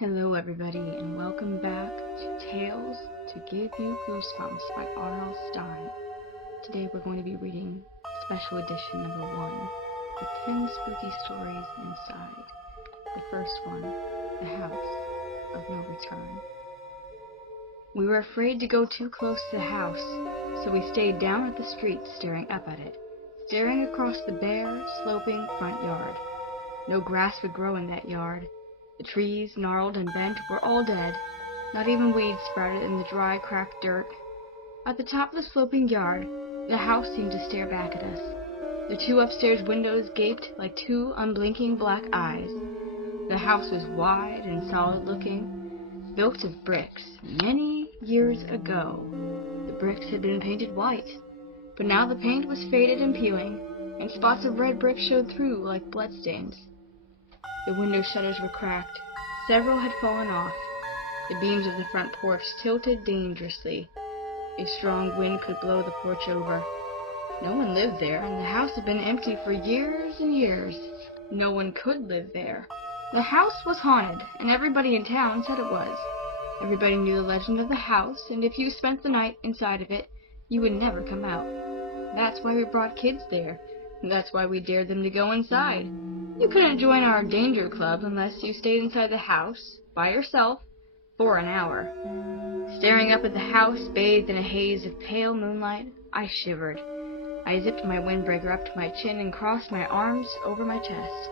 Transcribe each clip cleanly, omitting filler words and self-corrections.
Hello everybody, and welcome back to Tales to Give You Goosebumps by R.L. Stine. Today we're going to be reading Special Edition number 1, with 10 spooky stories inside. The first one, The House of No Return. We were afraid to go too close to the house, so we stayed down at the street staring up at it, staring across the bare, sloping front yard. No grass would grow in that yard. The trees, gnarled and bent, were all dead. Not even weeds sprouted in the dry, cracked dirt. At the top of the sloping yard, the house seemed to stare back at us. The two upstairs windows gaped like two unblinking black eyes. The house was wide and solid-looking, built of bricks. Many years ago, the bricks had been painted white, but now the paint was faded and peeling, and spots of red brick showed through like bloodstains. The window shutters were cracked. Several had fallen off. The beams of the front porch tilted dangerously. A strong wind could blow the porch over. No one lived there, and the house had been empty for years and years. No one could live there. The house was haunted, and everybody in town said it was. Everybody knew the legend of the house, and if you spent the night inside of it, you would never come out. That's why we brought kids there. That's why we dared them to go inside. You couldn't join our danger club unless you stayed inside the house, by yourself, for an hour. Staring up at the house, bathed in a haze of pale moonlight, I shivered. I zipped my windbreaker up to my chin and crossed my arms over my chest.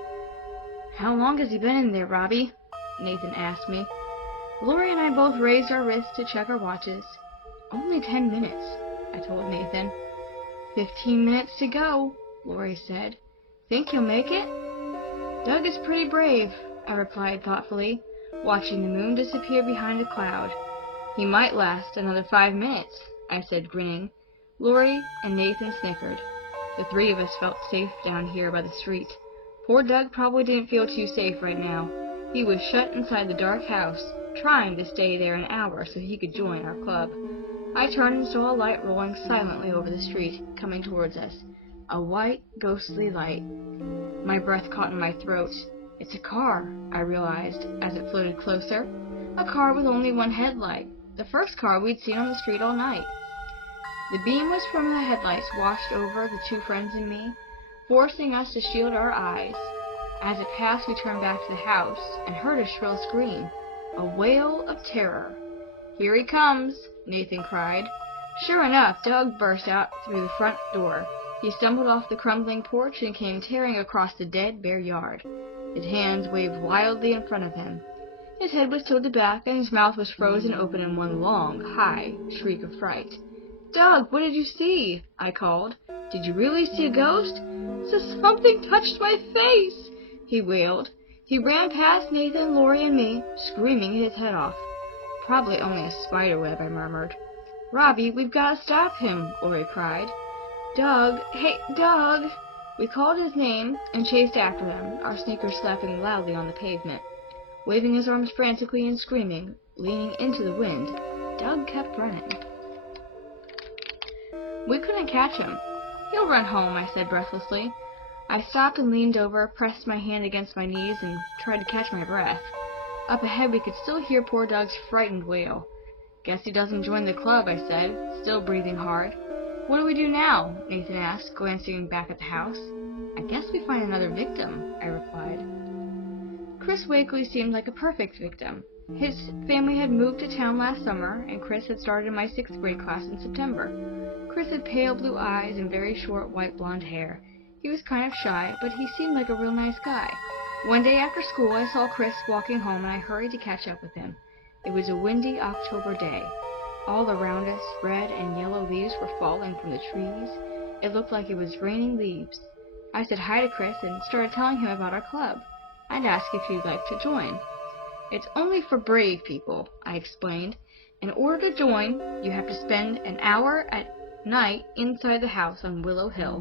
"How long has he been in there, Robbie?" Nathan asked me. Lori and I both raised our wrists to check our watches. "Only 10 minutes, I told Nathan. 15 minutes to go, Lori said. "Think he'll make it?" "Doug is pretty brave," I replied thoughtfully, watching the moon disappear behind a cloud. "He might last another 5 minutes, I said, grinning. Lori and Nathan snickered. The three of us felt safe down here by the street. Poor Doug probably didn't feel too safe right now. He was shut inside the dark house, trying to stay there an hour so he could join our club. I turned and saw a light rolling silently over the street, coming towards us. A white, ghostly light. My breath caught in my throat. "It's a car," I realized, as it floated closer. A car with only one headlight. The first car we'd seen on the street all night. The beam was from the headlights washed over the two friends and me, forcing us to shield our eyes. As it passed, we turned back to the house and heard a shrill scream. A wail of terror. "Here he comes," Nathan cried. Sure enough, Doug burst out through the front door. He stumbled off the crumbling porch and came tearing across the dead, bare yard. His hands waved wildly in front of him. His head was tilted back, and his mouth was frozen open in one long, high shriek of fright. "Doug, what did you see?" I called. "Did you really see a ghost?" "Something touched my face," he wailed. He ran past Nathan, Lori, and me, screaming his head off. "Probably only a spider web," I murmured. "Robbie, we've got to stop him," Lori cried. "Doug! Hey, Doug!" We called his name and chased after them, our sneakers slapping loudly on the pavement. Waving his arms frantically and screaming, leaning into the wind, Doug kept running. We couldn't catch him. "He'll run home," I said breathlessly. I stopped and leaned over, pressed my hand against my knees, and tried to catch my breath. Up ahead we could still hear poor Doug's frightened wail. "Guess he doesn't join the club," I said, still breathing hard. "What do we do now?" Nathan asked, glancing back at the house. "I guess we find another victim," I replied. Chris Wakely seemed like a perfect victim. His family had moved to town last summer, and Chris had started my 6th grade class in September. Chris had pale blue eyes and very short white blonde hair. He was kind of shy, but he seemed like a real nice guy. One day after school, I saw Chris walking home, and I hurried to catch up with him. It was a windy October day. All around us, red and yellow leaves were falling from the trees. It looked like it was raining leaves. I said hi to Chris and started telling him about our club. I'd ask if he'd like to join. "It's only for brave people," I explained. "In order to join, you have to spend an hour at night inside the house on Willow Hill."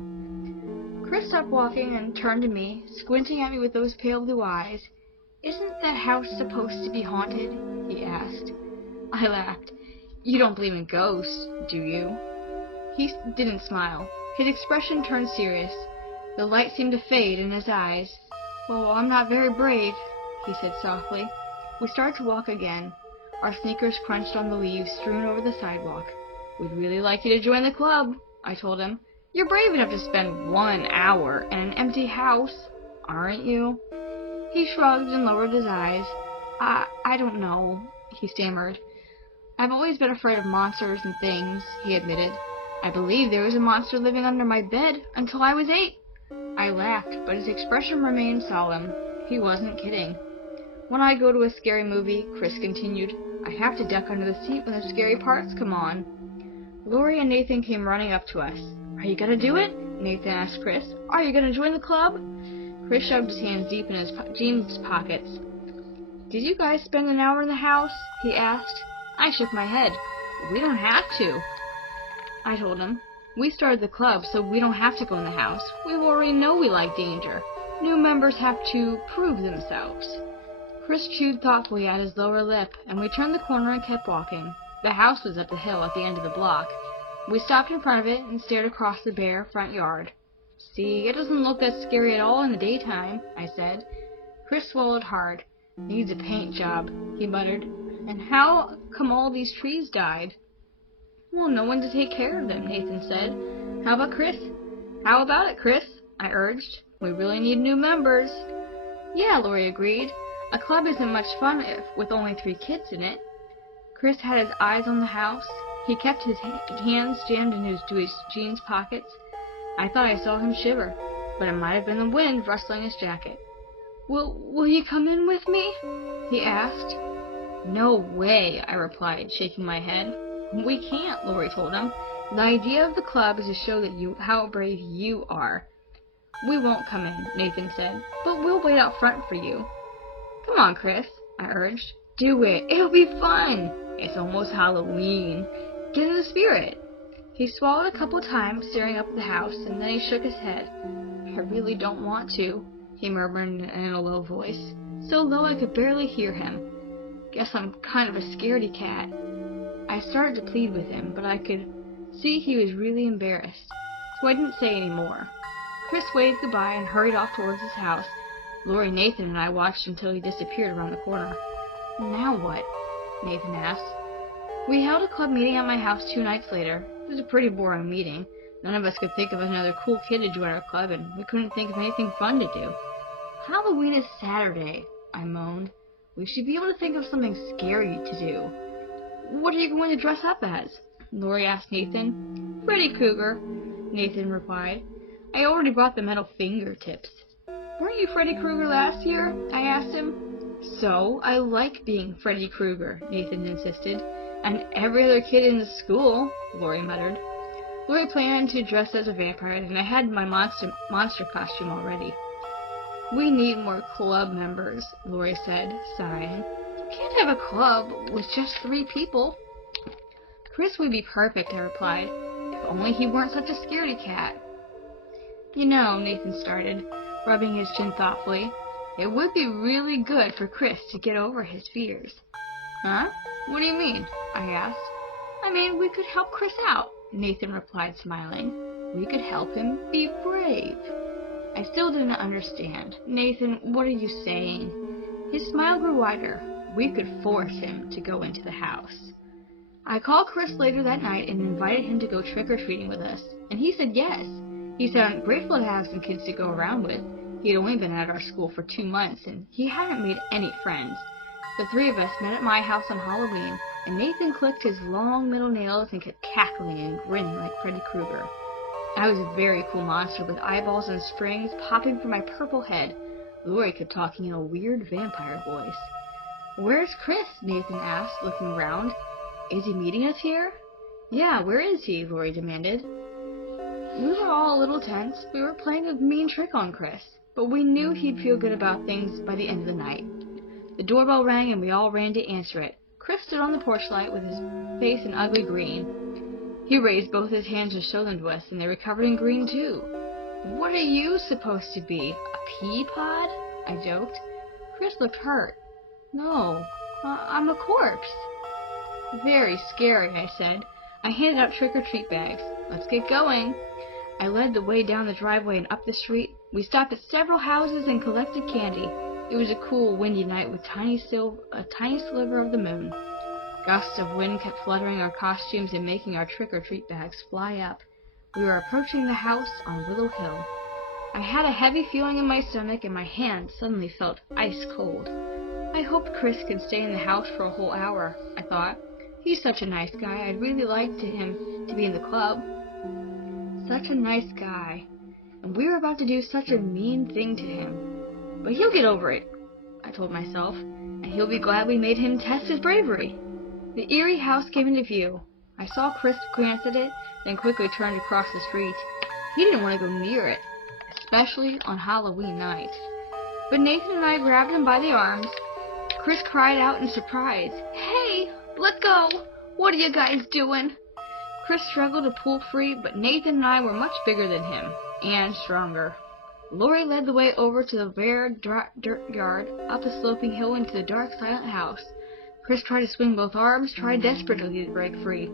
Chris stopped walking and turned to me, squinting at me with those pale blue eyes. "Isn't that house supposed to be haunted?" he asked. I laughed. "You don't believe in ghosts, do you?" He didn't smile. His expression turned serious. The light seemed to fade in his eyes. "Well, I'm not very brave," he said softly. We started to walk again. Our sneakers crunched on the leaves strewn over the sidewalk. "We'd really like you to join the club," I told him. "You're brave enough to spend 1 hour in an empty house, aren't you?" He shrugged and lowered his eyes. I don't know," he stammered. "I've always been afraid of monsters and things," he admitted. "I believed there was a monster living under my bed until I was 8. I laughed, but his expression remained solemn. He wasn't kidding. "When I go to a scary movie," Chris continued, "I have to duck under the seat when the scary parts come on." Lori and Nathan came running up to us. "Are you gonna do it?" Nathan asked Chris. "Are you gonna join the club?" Chris shoved his hands deep in his jeans pockets. "Did you guys spend an hour in the house?" he asked. I shook my head. "We don't have to," I told him. "We started the club so we don't have to go in the house. We already know we like danger. New members have to prove themselves." Chris chewed thoughtfully at his lower lip, and we turned the corner and kept walking. The house was up the hill at the end of the block. We stopped in front of it and stared across the bare front yard. "See, it doesn't look that scary at all in the daytime," I said. Chris swallowed hard. "Needs a paint job," he muttered. "And how come all these trees died?" "Well, no one to take care of them," Nathan said. How about it, Chris?" I urged. "We really need new members." "Yeah," Lori agreed. "A club isn't much fun with only 3 kids in it." Chris had his eyes on the house. He kept his hands jammed into his jeans pockets. I thought I saw him shiver, but it might have been the wind rustling his jacket. Will you come in with me?" he asked. "No way," I replied, shaking my head. "We can't," Lori told him. "The idea of the club is to show how brave you are." "We won't come in," Nathan said, "but we'll wait out front for you." "Come on, Chris," I urged. "Do it. It'll be fun. It's almost Halloween. Get in the spirit." He swallowed a couple times, staring up at the house, and then he shook his head. "I really don't want to," he murmured in a low voice, so low I could barely hear him. "Guess I'm kind of a scaredy cat." I started to plead with him, but I could see he was really embarrassed, so I didn't say any more. Chris waved goodbye and hurried off towards his house. Lori, Nathan, and I watched until he disappeared around the corner. "Now what?" Nathan asked. We held a club meeting at my house 2 nights later. It was a pretty boring meeting. None of us could think of another cool kid to join our club, and we couldn't think of anything fun to do. "Halloween is Saturday," I moaned. "We should be able to think of something scary to do." "What are you going to dress up as?" Lori asked Nathan. "Freddy Krueger," Nathan replied. "I already brought the metal fingertips." "Weren't you Freddy Krueger last year?" I asked him. "So, I like being Freddy Krueger," Nathan insisted. "And every other kid in the school," Lori muttered. Lori planned to dress as a vampire, and I had my monster costume already. "We need more club members," Lori said, sighing. "You can't have a club with just 3 people." "Chris would be perfect," I replied. "If only he weren't such a scaredy cat." "You know," Nathan started, rubbing his chin thoughtfully, "it would be really good for Chris to get over his fears." "Huh? What do you mean?" I asked. "I mean, we could help Chris out," Nathan replied, smiling. "We could help him be brave." I still didn't understand. "Nathan, what are you saying?" His smile grew wider. "We could force him to go into the house." I called Chris later that night and invited him to go trick-or-treating with us, and he said yes. He sounded grateful to have some kids to go around with. He had only been at our school for 2 months, and he hadn't made any friends. The 3 of us met at my house on Halloween, and Nathan clicked his long middle nails and kept cackling and grinning like Freddy Krueger. I was a very cool monster with eyeballs and strings popping from my purple head. Lori kept talking in a weird vampire voice. "Where's Chris?" Nathan asked, looking around. "Is he meeting us here?" "Yeah, where is he?" Lori demanded. We were all a little tense. We were playing a mean trick on Chris, but we knew he'd feel good about things by the end of the night. The doorbell rang and we all ran to answer it. Chris stood on the porch light with his face an ugly green. He raised both his hands to show them to us, and they were covered in green too. "What are you supposed to be? A pea pod?" I joked. Chris looked hurt. "No, I'm a corpse." "Very scary," I said. I handed out trick-or-treat bags. "Let's get going." I led the way down the driveway and up the street. We stopped at several houses and collected candy. It was a cool, windy night with a tiny sliver of the moon. Gusts of wind kept fluttering our costumes and making our trick-or-treat bags fly up. We were approaching the house on Willow Hill. I had a heavy feeling in my stomach, and my hands suddenly felt ice cold. I hoped Chris could stay in the house for a whole hour, I thought. He's such a nice guy. I'd really like him to be in the club. Such a nice guy. And we were about to do such a mean thing to him. But he'll get over it, I told myself, and he'll be glad we made him test his bravery. The eerie house came into view. I saw Chris glance at it, then quickly turned across the street. He didn't want to go near it, especially on Halloween night. But Nathan and I grabbed him by the arms. Chris cried out in surprise, "Hey, let go! What are you guys doing?" Chris struggled to pull free, but Nathan and I were much bigger than him, and stronger. Lori led the way over to the bare dirt yard, up the sloping hill into the dark, silent house. Chris tried to swing both arms, tried desperately to break free,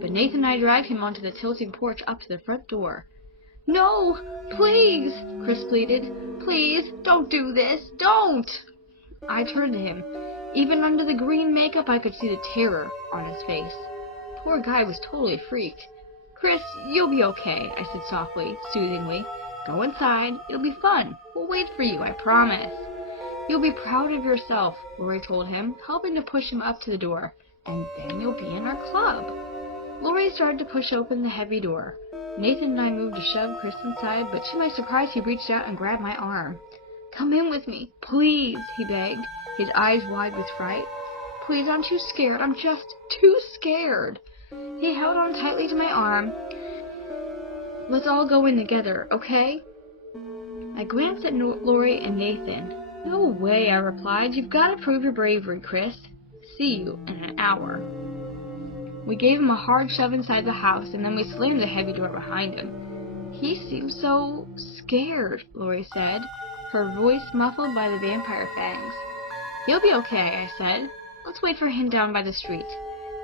but Nathan and I dragged him onto the tilting porch up to the front door. "No, please," Chris pleaded. "Please, don't do this, don't!" I turned to him. Even under the green makeup, I could see the terror on his face. Poor guy was totally freaked. "Chris, you'll be okay," I said softly, soothingly. "Go inside. It'll be fun. We'll wait for you, I promise." "You'll be proud of yourself," Lori told him, helping to push him up to the door. "And then you'll be in our club." Lori started to push open the heavy door. Nathan and I moved to shove Chris inside, but to my surprise he reached out and grabbed my arm. "Come in with me, please," he begged, his eyes wide with fright. "Please, I'm too scared. I'm just too scared." He held on tightly to my arm. "Let's all go in together, okay?" I glanced at Lori and Nathan. "No way," I replied. "You've got to prove your bravery, Chris. See you in an hour." We gave him a hard shove inside the house, and then we slammed the heavy door behind him. "He seems so scared," Lori said, her voice muffled by the vampire fangs. "He'll be okay," I said. "Let's wait for him down by the street."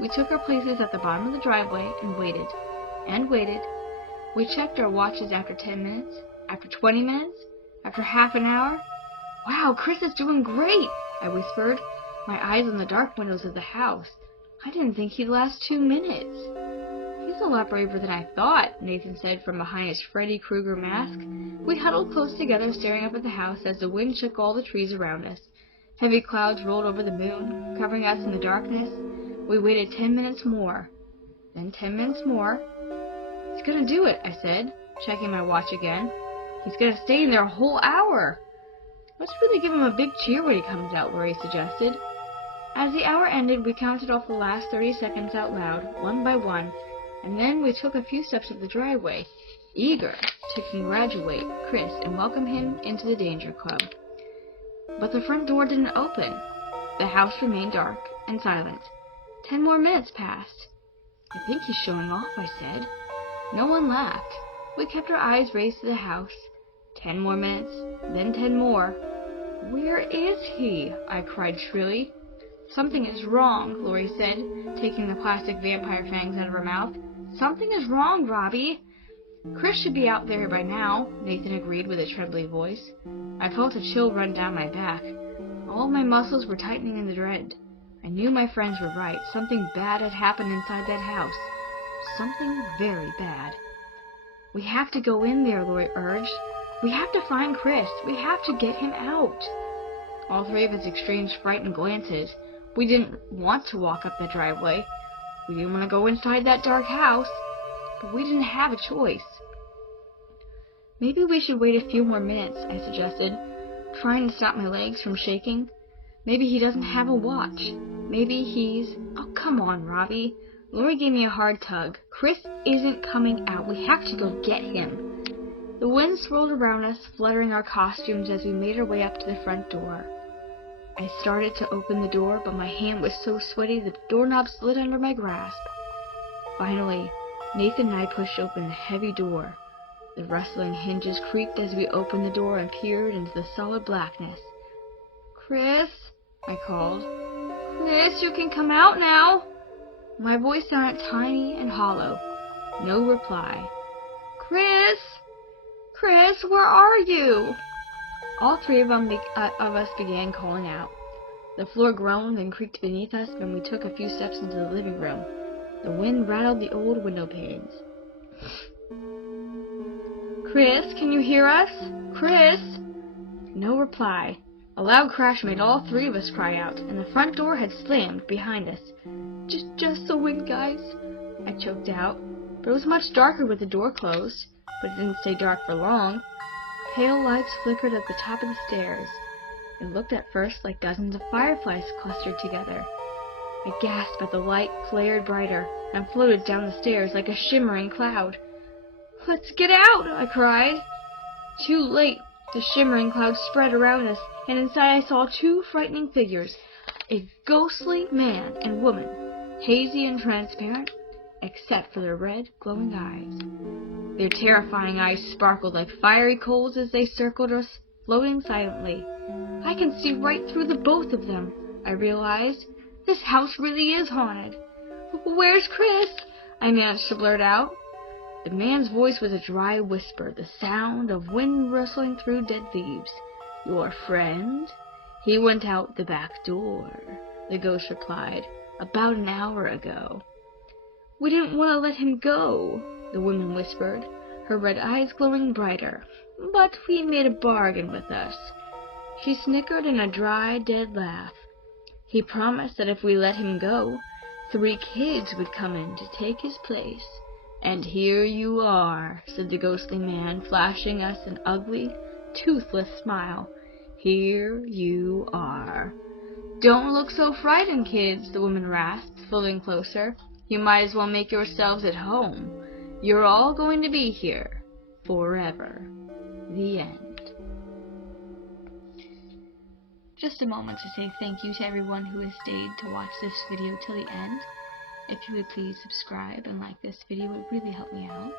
We took our places at the bottom of the driveway and waited. And waited. We checked our watches after 10 minutes, after 20 minutes, after half an hour. "Wow, Chris is doing great," I whispered, my eyes on the dark windows of the house. I didn't think he'd last 2 minutes. "He's a lot braver than I thought," Nathan said from behind his Freddy Krueger mask. We huddled close together, staring up at the house as the wind shook all the trees around us. Heavy clouds rolled over the moon, covering us in the darkness. We waited 10 minutes more. Then 10 minutes more. "He's gonna do it," I said, checking my watch again. "He's gonna stay in there a whole hour." "Let's really give him a big cheer when he comes out," Lori suggested. As the hour ended, we counted off the last 30 seconds out loud, one by one, and then we took a few steps up the driveway, eager to congratulate Chris and welcome him into the Danger Club. But the front door didn't open. The house remained dark and silent. 10 more minutes passed. "I think he's showing off," I said. No one laughed. We kept our eyes raised to the house. 10 more minutes, then 10 more. "Where is he?" I cried shrilly. "Something is wrong," Lori said, taking the plastic vampire fangs out of her mouth. "Something is wrong, Robbie." "Chris should be out there by now," Nathan agreed with a trembling voice. I felt a chill run down my back. All my muscles were tightening in the dread. I knew my friends were right. Something bad had happened inside that house. Something very bad. "We have to go in there," Lori urged. "We have to find Chris. We have to get him out." All three of us exchanged frightened glances. We didn't want to walk up the driveway. We didn't want to go inside that dark house. But we didn't have a choice. "Maybe we should wait a few more minutes," I suggested, trying to stop my legs from shaking. "Maybe he doesn't have a watch. Maybe he's—" "Oh, come on, Robbie." Lori gave me a hard tug. "Chris isn't coming out. We have to go get him." The wind swirled around us, fluttering our costumes as we made our way up to the front door. I started to open the door, but my hand was so sweaty the doorknob slid under my grasp. Finally, Nathan and I pushed open the heavy door. The rustling hinges creaked as we opened the door and peered into the solid blackness. "Chris," I called. "Chris, you can come out now." My voice sounded tiny and hollow. No reply. "Chris! Chris, where are you?" All three of us began calling out. The floor groaned and creaked beneath us when we took a few steps into the living room. The wind rattled the old window panes. "Chris, can you hear us? Chris?" No reply. A loud crash made all three of us cry out, and the front door had slammed behind us. Just the wind, guys," I choked out. But it was much darker with the door closed, but it didn't stay dark for long. Pale lights flickered at the top of the stairs. It looked at first like dozens of fireflies clustered together. I gasped as the light flared brighter and floated down the stairs like a shimmering cloud. "Let's get out!" I cried. Too late. The shimmering cloud spread around us, and inside I saw two frightening figures, a ghostly man and woman, hazy and transparent, except for their red, glowing eyes. Their terrifying eyes sparkled like fiery coals as they circled us, floating silently. I can see right through the both of them, I realized. This house really is haunted. "Where's Chris?" I managed to blurt out. The man's voice was a dry whisper, the sound of wind rustling through dead leaves. "Your friend? He went out the back door," the ghost replied, "about an hour ago." "We didn't want to let him go," the woman whispered, her red eyes glowing brighter, "but he made a bargain with us." She snickered in a dry, dead laugh. "He promised that if we let him go, 3 kids would come in to take his place. And here you are," said the ghostly man, flashing us an ugly, toothless smile. "Here you are." "Don't look so frightened, kids," the woman rasped, floating closer. "You might as well make yourselves at home. You're all going to be here forever." The end. Just a moment to say thank you to everyone who has stayed to watch this video till the end. If you would please subscribe and like this video, it would really help me out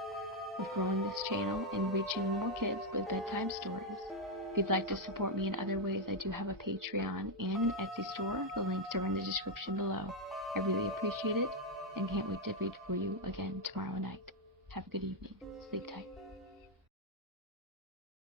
with growing this channel and reaching more kids with bedtime stories. If you'd like to support me in other ways, I do have a Patreon and an Etsy store. The links are in the description below. I really appreciate it and can't wait to read for you again tomorrow night. Have a good evening. Sleep tight.